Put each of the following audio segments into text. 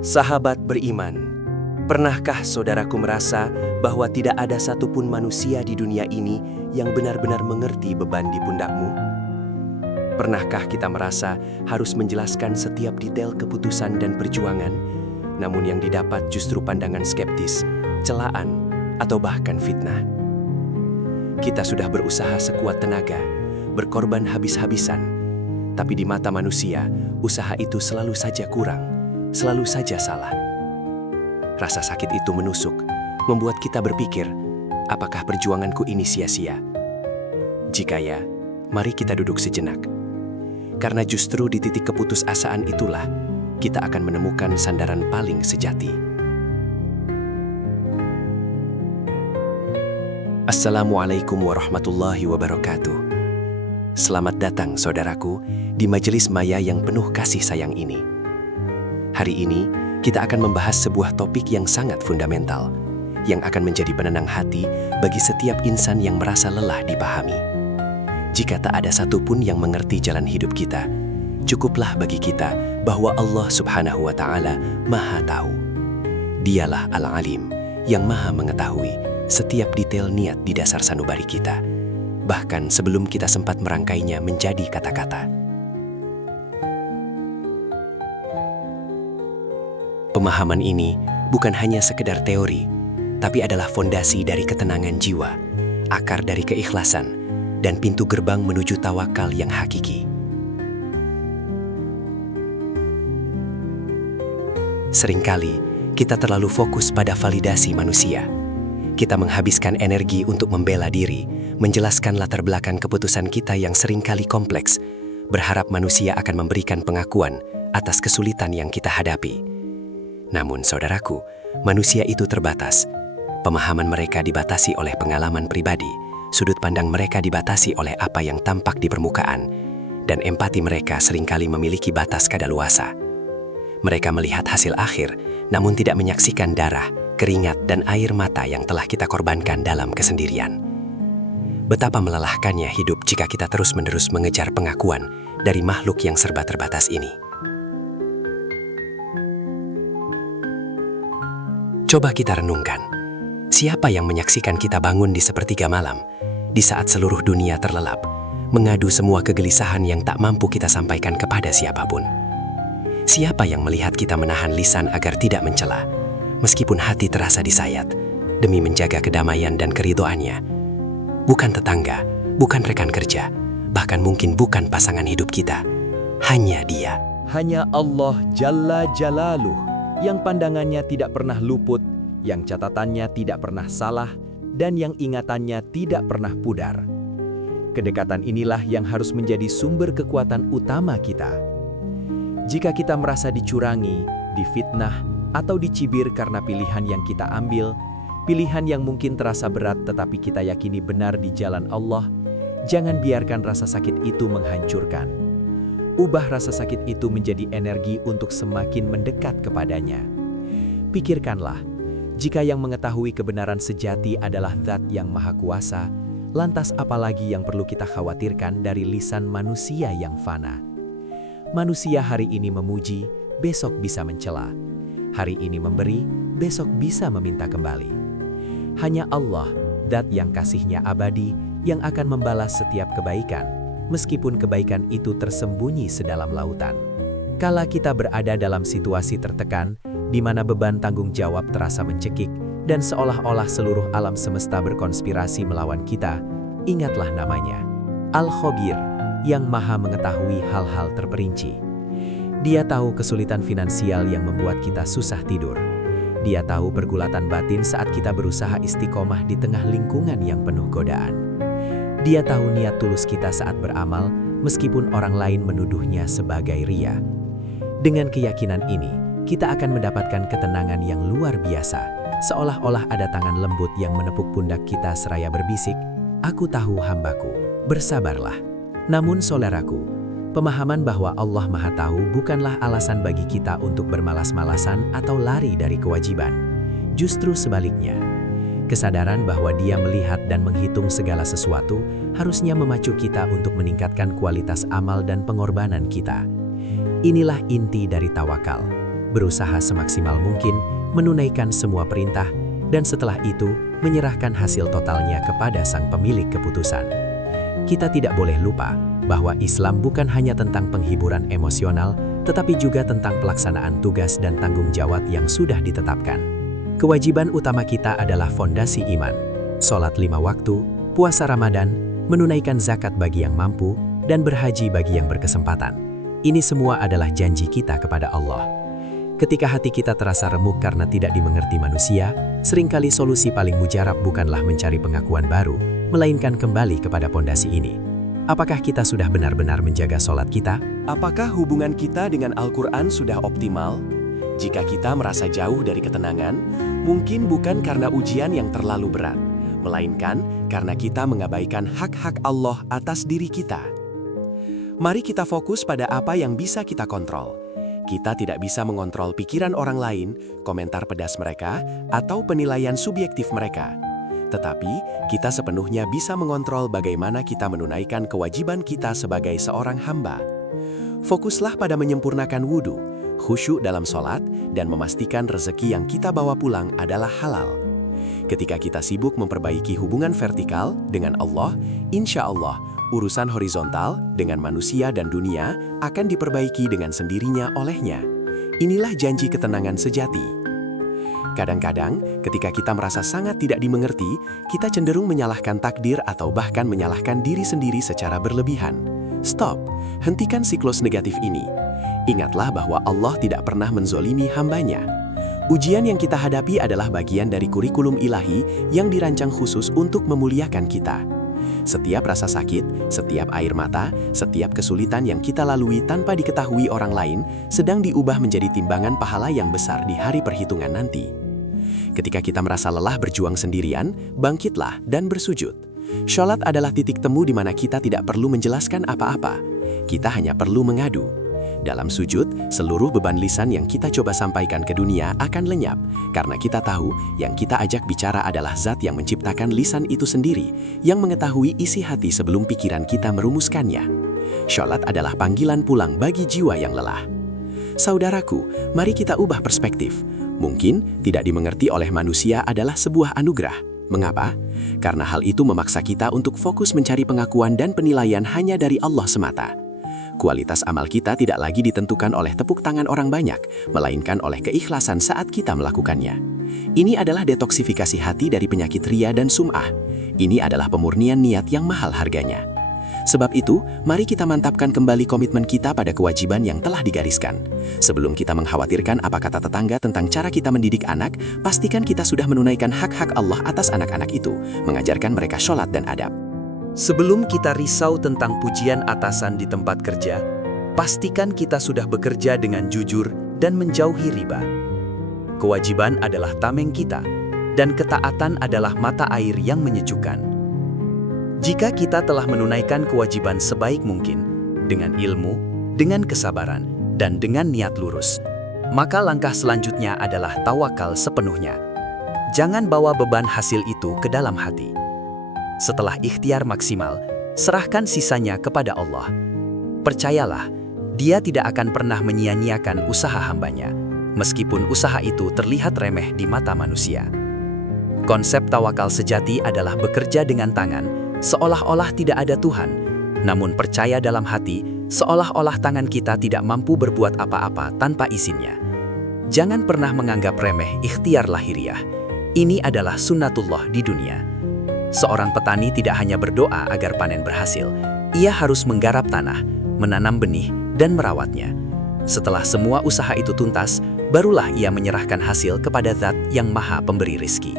Sahabat beriman, pernahkah saudaraku merasa bahwa tidak ada satupun manusia di dunia ini yang benar-benar mengerti beban di pundakmu? Pernahkah kita merasa harus menjelaskan setiap detail keputusan dan perjuangan, namun yang didapat justru pandangan skeptis, celaan, atau bahkan fitnah? Kita sudah berusaha sekuat tenaga, berkorban habis-habisan, tapi di mata manusia, usaha itu selalu saja kurang, selalu saja salah. Rasa sakit itu menusuk, membuat kita berpikir, apakah perjuanganku ini sia-sia? Jika ya, mari kita duduk sejenak. Karena justru di titik keputusasaan itulah, kita akan menemukan sandaran paling sejati. Assalamualaikum warahmatullahi wabarakatuh. Selamat datang saudaraku di majelis maya yang penuh kasih sayang ini. Hari ini kita akan membahas sebuah topik yang sangat fundamental, yang akan menjadi penenang hati bagi setiap insan yang merasa lelah dipahami. Jika tak ada satupun yang mengerti jalan hidup kita, cukuplah bagi kita bahwa Allah Subhanahu wa Ta'ala Maha Tahu. Dialah Al-Alim yang Maha mengetahui setiap detail niat di dasar sanubari kita, bahkan sebelum kita sempat merangkainya menjadi kata-kata. Pemahaman ini bukan hanya sekedar teori, tapi adalah fondasi dari ketenangan jiwa, akar dari keikhlasan, dan pintu gerbang menuju tawakal yang hakiki. Seringkali, kita terlalu fokus pada validasi manusia. Kita menghabiskan energi untuk membela diri, menjelaskan latar belakang keputusan kita yang seringkali kompleks, berharap manusia akan memberikan pengakuan atas kesulitan yang kita hadapi. Namun, saudaraku, manusia itu terbatas. Pemahaman mereka dibatasi oleh pengalaman pribadi, sudut pandang mereka dibatasi oleh apa yang tampak di permukaan, dan empati mereka seringkali memiliki batas kadaluarsa. Mereka melihat hasil akhir, namun tidak menyaksikan darah, keringat, dan air mata yang telah kita korbankan dalam kesendirian. Betapa melelahkannya hidup jika kita terus-menerus mengejar pengakuan dari makhluk yang serba terbatas ini. Coba kita renungkan, siapa yang menyaksikan kita bangun di sepertiga malam, di saat seluruh dunia terlelap, mengadu semua kegelisahan yang tak mampu kita sampaikan kepada siapapun? Siapa yang melihat kita menahan lisan agar tidak mencela, meskipun hati terasa disayat, demi menjaga kedamaian dan keridhoannya? Bukan tetangga, bukan rekan kerja, bahkan mungkin bukan pasangan hidup kita. Hanya Dia. Hanya Allah Jalla Jalaluh, yang pandangannya tidak pernah luput, yang catatannya tidak pernah salah, dan yang ingatannya tidak pernah pudar. Kedekatan inilah yang harus menjadi sumber kekuatan utama kita. Jika kita merasa dicurangi, difitnah, atau dicibir karena pilihan yang kita ambil, pilihan yang mungkin terasa berat tetapi kita yakini benar di jalan Allah, jangan biarkan rasa sakit itu menghancurkan. Ubah rasa sakit itu menjadi energi untuk semakin mendekat kepadanya. Pikirkanlah, jika yang mengetahui kebenaran sejati adalah Zat yang Maha Kuasa, lantas apalagi yang perlu kita khawatirkan dari lisan manusia yang fana? Manusia hari ini memuji, besok bisa mencela. Hari ini memberi, besok bisa meminta kembali. Hanya Allah, Zat yang kasih-Nya abadi, yang akan membalas setiap kebaikan, meskipun kebaikan itu tersembunyi sedalam lautan. Kala kita berada dalam situasi tertekan, di mana beban tanggung jawab terasa mencekik, dan seolah-olah seluruh alam semesta berkonspirasi melawan kita, ingatlah namanya, Al-Khabir, yang Maha mengetahui hal-hal terperinci. Dia tahu kesulitan finansial yang membuat kita susah tidur. Dia tahu pergulatan batin saat kita berusaha istiqomah di tengah lingkungan yang penuh godaan. Dia tahu niat tulus kita saat beramal, meskipun orang lain menuduhnya sebagai ria. Dengan keyakinan ini, kita akan mendapatkan ketenangan yang luar biasa, seolah-olah ada tangan lembut yang menepuk pundak kita seraya berbisik, "Aku tahu hambaku, bersabarlah." Namun saudaraku, pemahaman bahwa Allah Maha Tahu bukanlah alasan bagi kita untuk bermalas-malasan atau lari dari kewajiban. Justru sebaliknya, kesadaran bahwa Dia melihat dan menghitung segala sesuatu harusnya memacu kita untuk meningkatkan kualitas amal dan pengorbanan kita. Inilah inti dari tawakal. berusaha semaksimal mungkin, menunaikan semua perintah, dan setelah itu menyerahkan hasil totalnya kepada Sang Pemilik keputusan. Kita tidak boleh lupa bahwa Islam bukan hanya tentang penghiburan emosional, tetapi juga tentang pelaksanaan tugas dan tanggung jawab yang sudah ditetapkan. Kewajiban utama kita adalah fondasi iman, sholat 5 waktu, puasa Ramadan, menunaikan zakat bagi yang mampu, dan berhaji bagi yang berkesempatan. Ini semua adalah janji kita kepada Allah. Ketika hati kita terasa remuk karena tidak dimengerti manusia, seringkali solusi paling mujarab bukanlah mencari pengakuan baru, melainkan kembali kepada fondasi ini. Apakah kita sudah benar-benar menjaga sholat kita? Apakah hubungan kita dengan Al-Quran sudah optimal? Jika kita merasa jauh dari ketenangan, mungkin bukan karena ujian yang terlalu berat, melainkan karena kita mengabaikan hak-hak Allah atas diri kita. Mari kita fokus pada apa yang bisa kita kontrol. Kita tidak bisa mengontrol pikiran orang lain, komentar pedas mereka, atau penilaian subjektif mereka. Tetapi, kita sepenuhnya bisa mengontrol bagaimana kita menunaikan kewajiban kita sebagai seorang hamba. Fokuslah pada menyempurnakan wudhu, khusyuk dalam sholat, dan memastikan rezeki yang kita bawa pulang adalah halal. Ketika kita sibuk memperbaiki hubungan vertikal dengan Allah, insya Allah, urusan horizontal dengan manusia dan dunia akan diperbaiki dengan sendirinya olehnya. Inilah janji ketenangan sejati. Kadang-kadang, ketika kita merasa sangat tidak dimengerti, kita cenderung menyalahkan takdir atau bahkan menyalahkan diri sendiri secara berlebihan. Stop, hentikan siklus negatif ini. Ingatlah bahwa Allah tidak pernah menzolimi hambanya. Ujian yang kita hadapi adalah bagian dari kurikulum ilahi yang dirancang khusus untuk memuliakan kita. Setiap rasa sakit, setiap air mata, setiap kesulitan yang kita lalui tanpa diketahui orang lain sedang diubah menjadi timbangan pahala yang besar di hari perhitungan nanti. Ketika kita merasa lelah berjuang sendirian, bangkitlah dan bersujud. Sholat adalah titik temu di mana kita tidak perlu menjelaskan apa-apa. Kita hanya perlu mengadu. Dalam sujud, seluruh beban lisan yang kita coba sampaikan ke dunia akan lenyap, karena kita tahu yang kita ajak bicara adalah Zat yang menciptakan lisan itu sendiri, yang mengetahui isi hati sebelum pikiran kita merumuskannya. Sholat adalah panggilan pulang bagi jiwa yang lelah. Saudaraku, mari kita ubah perspektif. Mungkin tidak dimengerti oleh manusia adalah sebuah anugerah. Mengapa? Karena hal itu memaksa kita untuk fokus mencari pengakuan dan penilaian hanya dari Allah semata. Kualitas amal kita tidak lagi ditentukan oleh tepuk tangan orang banyak, melainkan oleh keikhlasan saat kita melakukannya. Ini adalah detoksifikasi hati dari penyakit ria dan sum'ah. Ini adalah pemurnian niat yang mahal harganya. Sebab itu, mari kita mantapkan kembali komitmen kita pada kewajiban yang telah digariskan. Sebelum kita mengkhawatirkan apa kata tetangga tentang cara kita mendidik anak, pastikan kita sudah menunaikan hak-hak Allah atas anak-anak itu, mengajarkan mereka sholat dan adab. Sebelum kita risau tentang pujian atasan di tempat kerja, pastikan kita sudah bekerja dengan jujur dan menjauhi riba. Kewajiban adalah tameng kita, dan ketaatan adalah mata air yang menyejukkan. Jika kita telah menunaikan kewajiban sebaik mungkin, dengan ilmu, dengan kesabaran, dan dengan niat lurus, maka langkah selanjutnya adalah tawakal sepenuhnya. Jangan bawa beban hasil itu ke dalam hati. Setelah ikhtiar maksimal, serahkan sisanya kepada Allah. Percayalah, Dia tidak akan pernah menyia-nyiakan usaha hambanya, meskipun usaha itu terlihat remeh di mata manusia. Konsep tawakal sejati adalah bekerja dengan tangan, seolah-olah tidak ada Tuhan, namun percaya dalam hati, seolah-olah tangan kita tidak mampu berbuat apa-apa tanpa izinnya. Jangan pernah menganggap remeh ikhtiar lahiriah. Ini adalah sunnatullah di dunia. Seorang petani tidak hanya berdoa agar panen berhasil, ia harus menggarap tanah, menanam benih, dan merawatnya. Setelah semua usaha itu tuntas, barulah ia menyerahkan hasil kepada Zat yang Maha Pemberi Rizki.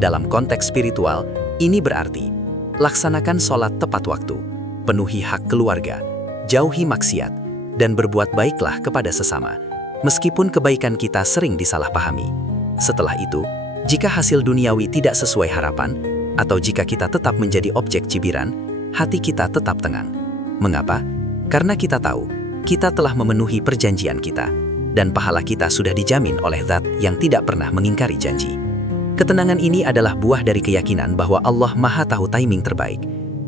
Dalam konteks spiritual, ini berarti, laksanakan sholat tepat waktu, penuhi hak keluarga, jauhi maksiat, dan berbuat baiklah kepada sesama, meskipun kebaikan kita sering disalahpahami. Setelah itu, jika hasil duniawi tidak sesuai harapan, atau jika kita tetap menjadi objek cibiran, hati kita tetap tenang. Mengapa? Karena kita tahu, kita telah memenuhi perjanjian kita, dan pahala kita sudah dijamin oleh Zat yang tidak pernah mengingkari janji. Ketenangan ini adalah buah dari keyakinan bahwa Allah Maha tahu timing terbaik.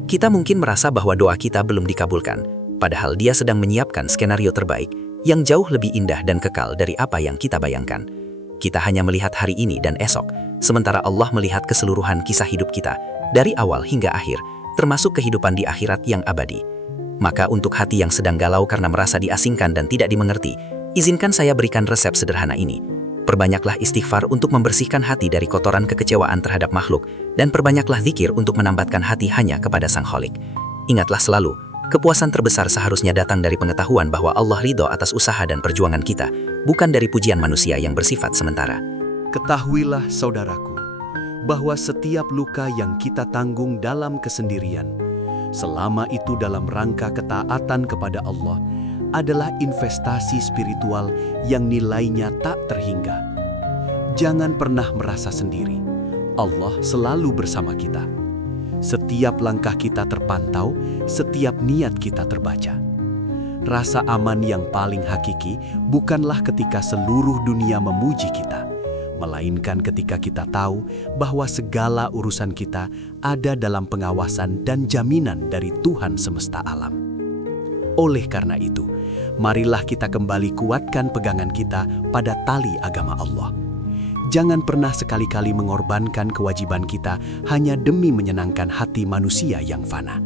Kita mungkin merasa bahwa doa kita belum dikabulkan, padahal Dia sedang menyiapkan skenario terbaik, yang jauh lebih indah dan kekal dari apa yang kita bayangkan. Kita hanya melihat hari ini dan esok, sementara Allah melihat keseluruhan kisah hidup kita, dari awal hingga akhir, termasuk kehidupan di akhirat yang abadi. Maka untuk hati yang sedang galau karena merasa diasingkan dan tidak dimengerti, izinkan saya berikan resep sederhana ini. Perbanyaklah istighfar untuk membersihkan hati dari kotoran kekecewaan terhadap makhluk, dan perbanyaklah zikir untuk menambatkan hati hanya kepada Sang Kholik. Ingatlah selalu, kepuasan terbesar seharusnya datang dari pengetahuan bahwa Allah ridho atas usaha dan perjuangan kita, bukan dari pujian manusia yang bersifat sementara. Ketahuilah saudaraku, bahwa setiap luka yang kita tanggung dalam kesendirian, selama itu dalam rangka ketaatan kepada Allah, adalah investasi spiritual yang nilainya tak terhingga. Jangan pernah merasa sendiri. Allah selalu bersama kita. Setiap langkah kita terpantau, setiap niat kita terbaca. Rasa aman yang paling hakiki bukanlah ketika seluruh dunia memuji kita, melainkan ketika kita tahu bahwa segala urusan kita ada dalam pengawasan dan jaminan dari Tuhan semesta alam. Oleh karena itu, marilah kita kembali kuatkan pegangan kita pada tali agama Allah. Jangan pernah sekali-kali mengorbankan kewajiban kita hanya demi menyenangkan hati manusia yang fana.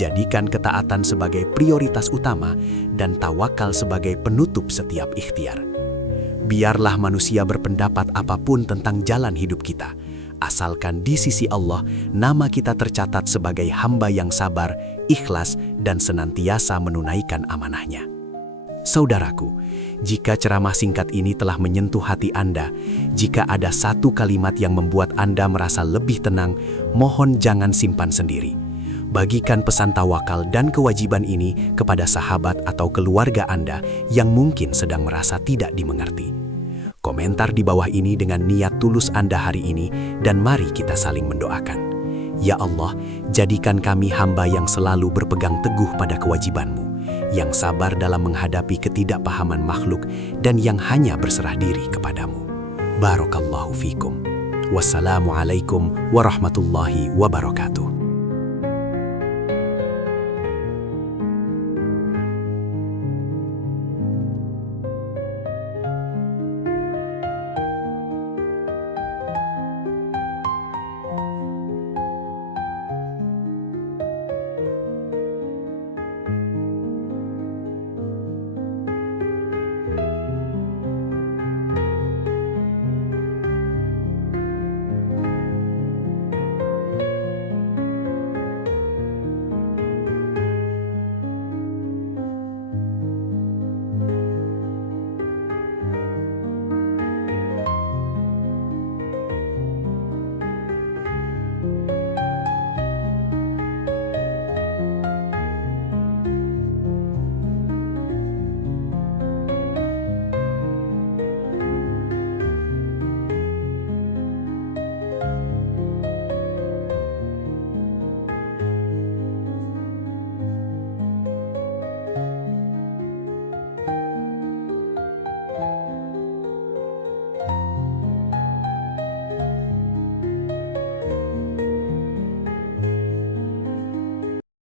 Jadikan ketaatan sebagai prioritas utama dan tawakal sebagai penutup setiap ikhtiar. Biarlah manusia berpendapat apapun tentang jalan hidup kita, asalkan di sisi Allah nama kita tercatat sebagai hamba yang sabar, ikhlas, dan senantiasa menunaikan amanahnya. Saudaraku, jika ceramah singkat ini telah menyentuh hati Anda, jika ada satu kalimat yang membuat Anda merasa lebih tenang, mohon jangan simpan sendiri. Bagikan pesan tawakal dan kewajiban ini kepada sahabat atau keluarga Anda yang mungkin sedang merasa tidak dimengerti. Komentar di bawah ini dengan niat tulus Anda hari ini, dan mari kita saling mendoakan. Ya Allah, jadikan kami hamba yang selalu berpegang teguh pada kewajiban-Mu, yang sabar dalam menghadapi ketidakpahaman makhluk, dan yang hanya berserah diri kepadamu. Barakallahu fikum. Wassalamualaikum warahmatullahi wabarakatuh.